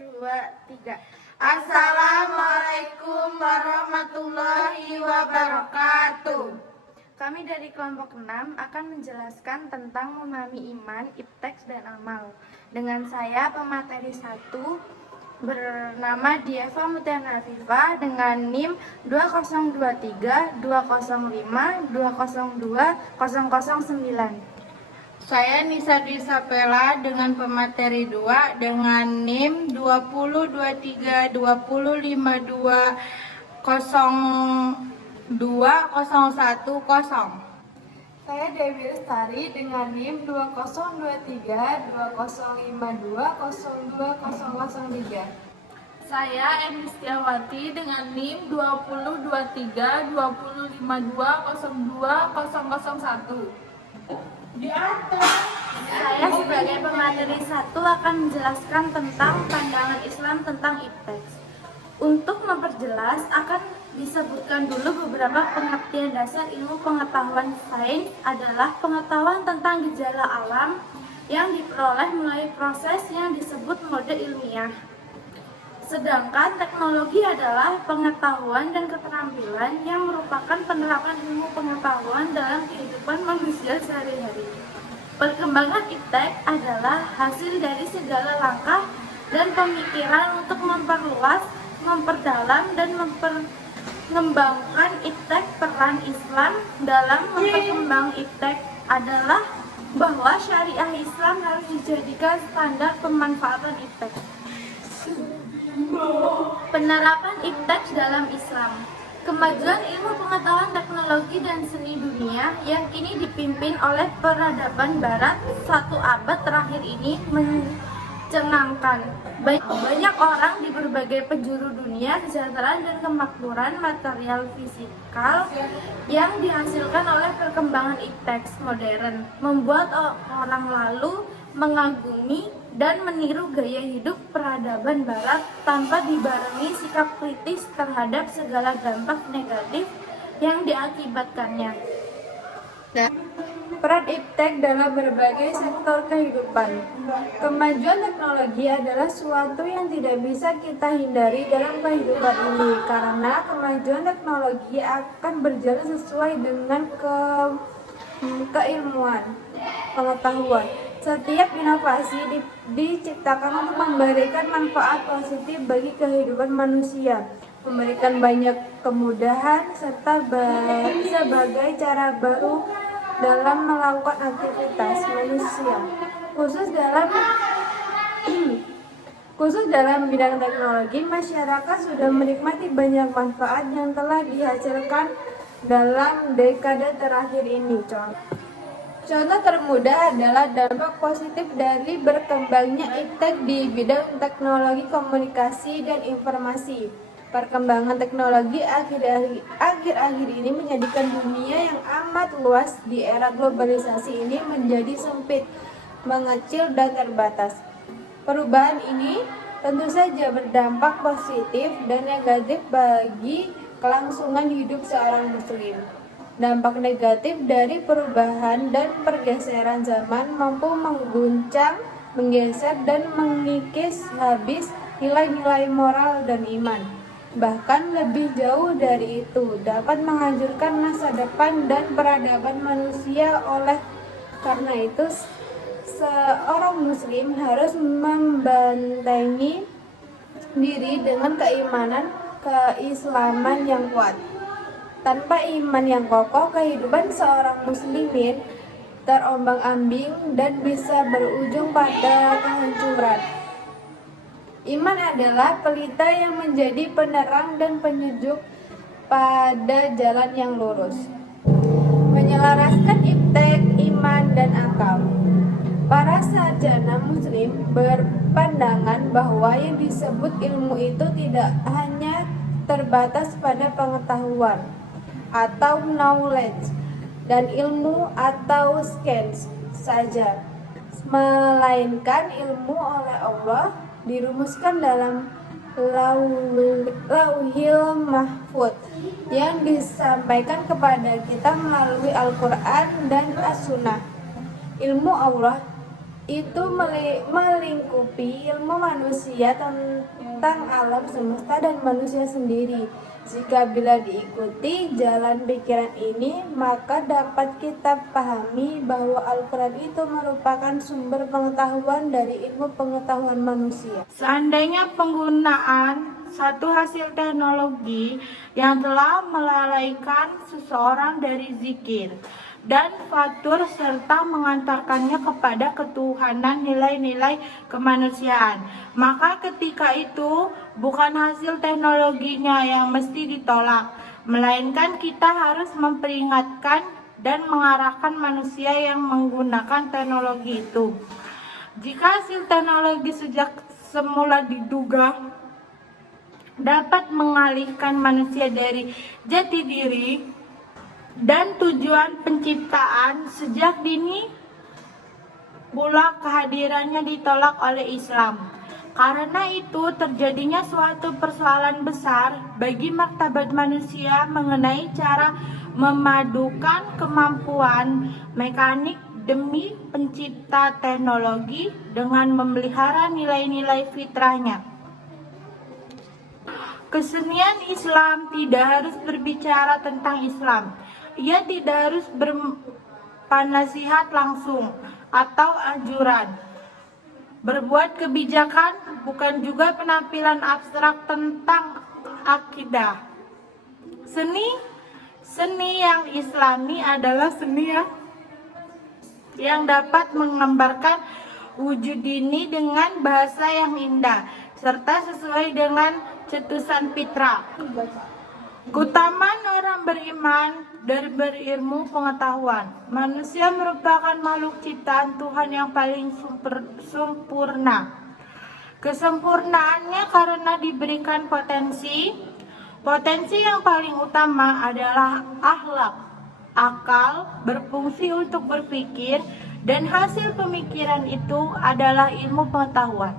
dua, tiga. Assalamualaikum warahmatullahi wabarakatuh. Kami dari kelompok 6 akan menjelaskan tentang memahami iman, ipteks, dan amal. Dengan saya pemateri 1 bernama Dieva Mutiara Afifah dengan NIM 2023 205 202 009. Saya Nisa Disapela dengan pemateri 2 dengan NIM 2023 205 202 Saya Dewi Lestari dengan NIM 2023 2052 02003. Saya Eni Setiawati dengan NIM 2023 2052 02001. Saya sebagai pemateri 1 akan menjelaskan tentang pandangan Islam tentang ipteks. Untuk memperjelas akan disebutkan dulu beberapa pengertian dasar ilmu pengetahuan sains adalah pengetahuan tentang gejala alam yang diperoleh melalui proses yang disebut mode ilmiah. Sedangkan teknologi adalah pengetahuan dan keterampilan yang merupakan penerapan ilmu pengetahuan dalam kehidupan manusia sehari-hari. Perkembangan iptek adalah hasil dari segala langkah dan pemikiran untuk memperluas, memperdalam, dan mengembangkan iptek. Peran Islam dalam memperkembang iptek adalah bahwa syariah Islam harus dijadikan standar pemanfaatan iptek. Penerapan ipteks dalam Islam. Kemajuan ilmu pengetahuan teknologi dan seni dunia yang kini dipimpin oleh peradaban barat 1 abad terakhir ini mencengangkan banyak orang di berbagai penjuru dunia. Kesejahteraan dan kemakmuran material fisikal yang dihasilkan oleh perkembangan ipteks modern membuat orang lalu mengagumi dan meniru gaya hidup peradaban barat tanpa dibarengi sikap kritis terhadap segala dampak negatif yang diakibatkannya. Peran iptek dalam berbagai sektor kehidupan. Kemajuan teknologi adalah suatu yang tidak bisa kita hindari dalam kehidupan ini, karena kemajuan teknologi akan berjalan sesuai dengan keilmuan, pengetahuan. Setiap inovasi diciptakan untuk memberikan manfaat positif bagi kehidupan manusia, memberikan banyak kemudahan, serta sebagai cara baru dalam melakukan aktivitas manusia. Khusus dalam bidang teknologi, masyarakat sudah menikmati banyak manfaat yang telah dihasilkan dalam dekade terakhir ini. Contoh termudah adalah dampak positif dari berkembangnya iptek di bidang teknologi komunikasi dan informasi. Perkembangan teknologi akhir-akhir ini menjadikan dunia yang amat luas di era globalisasi ini menjadi sempit, mengecil, dan terbatas. Perubahan ini tentu saja berdampak positif dan negatif bagi kelangsungan hidup seorang muslim. Dampak negatif dari perubahan dan pergeseran zaman mampu mengguncang, menggeser, dan mengikis habis nilai-nilai moral dan iman. Bahkan lebih jauh dari itu, dapat menghancurkan masa depan dan peradaban manusia. Oleh karena itu, seorang muslim harus membentengi diri dengan keislaman yang kuat. Tanpa iman yang kokoh, kehidupan seorang muslimin terombang-ambing dan bisa berujung pada kehancuran. Iman adalah pelita yang menjadi penerang dan penyejuk pada jalan yang lurus. Menyelaraskan iptek, iman, dan akal. Para sarjana muslim berpandangan bahwa yang disebut ilmu itu tidak hanya terbatas pada pengetahuan atau knowledge dan ilmu atau skills saja, melainkan ilmu oleh Allah dirumuskan dalam Lauhil Mahfuz yang disampaikan kepada kita melalui Al-Quran dan As-Sunnah. Ilmu Allah itu melingkupi ilmu manusia tentang alam semesta dan manusia sendiri. Jika bila diikuti jalan pikiran ini, maka dapat kita pahami bahwa Al-Quran itu merupakan sumber pengetahuan dari ilmu pengetahuan manusia. Seandainya penggunaan satu hasil teknologi yang telah melalaikan seseorang dari zikir dan fatur serta mengantarkannya kepada ketuhanan nilai-nilai kemanusiaan, maka ketika itu bukan hasil teknologinya yang mesti ditolak, melainkan kita harus memperingatkan dan mengarahkan manusia yang menggunakan teknologi itu. Jika hasil teknologi sejak semula diduga dapat mengalihkan manusia dari jati diri dan tujuan penciptaan, sejak dini pula kehadirannya ditolak oleh Islam. Karena itu terjadinya suatu persoalan besar bagi martabat manusia mengenai cara memadukan kemampuan mekanik demi pencipta teknologi dengan memelihara nilai-nilai fitrahnya. Kesenian Islam tidak harus berbicara tentang Islam. Ia tidak harus berpanasihat langsung atau anjuran. Berbuat kebijakan bukan juga penampilan abstrak tentang akidah. Seni yang Islami adalah seni yang dapat menggambarkan wujud ini dengan bahasa yang indah serta sesuai dengan cetusan fitrah. Keutamaan orang beriman dan berilmu pengetahuan. Manusia merupakan makhluk ciptaan Tuhan yang paling sempurna. Kesempurnaannya karena diberikan potensi yang paling utama adalah akhlak. Akal berfungsi untuk berpikir dan hasil pemikiran itu adalah ilmu pengetahuan.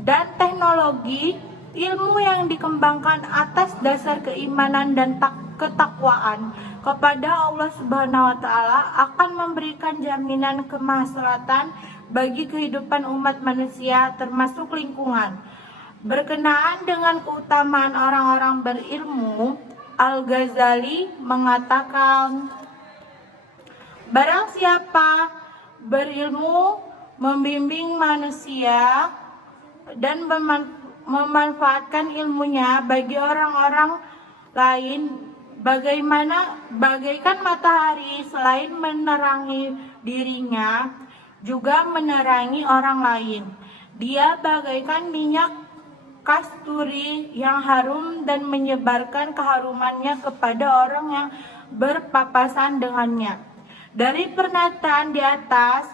Dan teknologi, ilmu yang dikembangkan atas dasar keimanan dan ketakwaan kepada Allah Subhanahu wa taala akan memberikan jaminan kemaslahatan bagi kehidupan umat manusia termasuk lingkungan. Berkenaan dengan keutamaan orang-orang berilmu, Al-Ghazali mengatakan, barang siapa berilmu membimbing manusia dan memanfaatkan ilmunya bagi orang-orang lain bagaikan matahari, selain menerangi dirinya juga menerangi orang lain. Dia bagaikan minyak kasturi yang harum dan menyebarkan keharumannya kepada orang yang berpapasan dengannya. Dari pernyataan di atas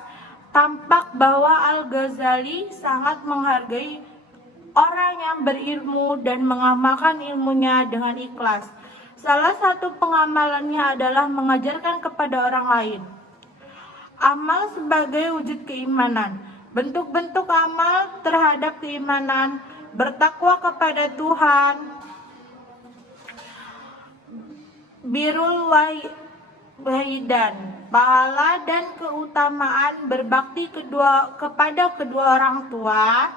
tampak bahwa Al-Ghazali sangat menghargai orang yang berilmu dan mengamalkan ilmunya dengan ikhlas. Salah satu pengamalannya adalah mengajarkan kepada orang lain. Amal sebagai wujud keimanan. Bentuk-bentuk amal terhadap keimanan: bertakwa kepada Tuhan, birrul walidain, pahala dan keutamaan berbakti kepada kedua orang tua,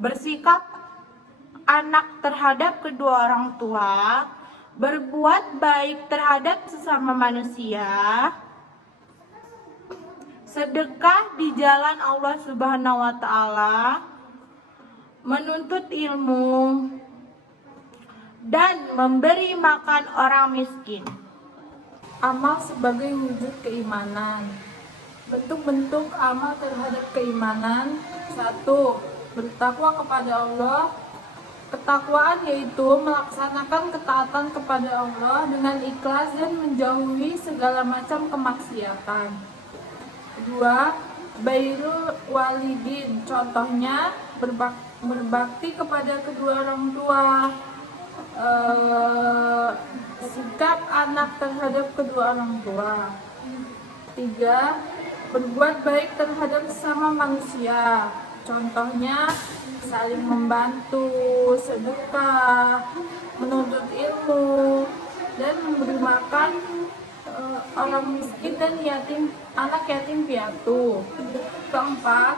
bersikap anak terhadap kedua orang tua, berbuat baik terhadap sesama manusia, sedekah di jalan Allah Subhanahu wa taala, menuntut ilmu, dan memberi makan orang miskin. Amal sebagai wujud keimanan. Bentuk-bentuk amal terhadap keimanan: 1. Bertakwa kepada Allah. Ketakwaan yaitu melaksanakan ketaatan kepada Allah dengan ikhlas dan menjauhi segala macam kemaksiatan. 2. Birrul walidain, contohnya berbakti kepada kedua orang tua, sikap anak terhadap kedua orang tua. 3. Berbuat baik terhadap sesama manusia, contohnya saling membantu, sedekah, menuntut ilmu, dan memberi makan orang miskin dan anak yatim piatu. Keempat,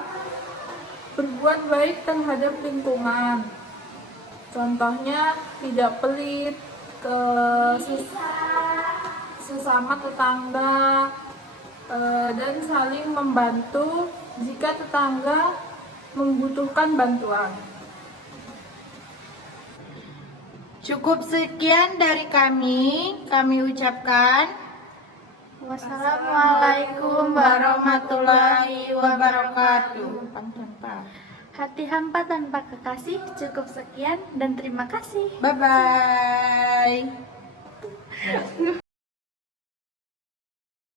berbuat baik terhadap lingkungan. Contohnya tidak pelit ke sesama tetangga, dan saling membantu jika tetangga membutuhkan bantuan. Cukup sekian dari kami ucapkan Wassalamualaikum warahmatullahi wabarakatuh. Hati hampa tanpa kekasih. Cukup sekian dan terima kasih. Bye-bye.